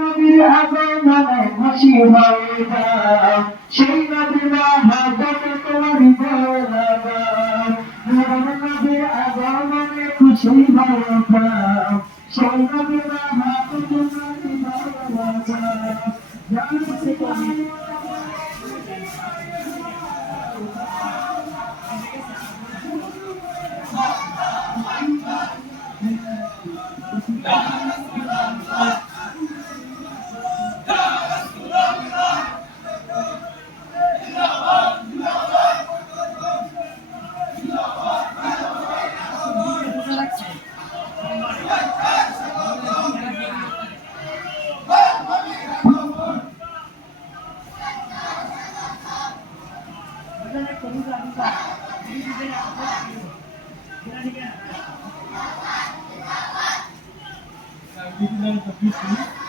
নবীর আগমনে খুশি হয়ে যাও, সেই নবীর আগমনে তোমার বলাগাও। নবীর আগমনে খুশি হয়ে যাও, সেই নবীর আগমনে তোমার বলাগাও। Thank you.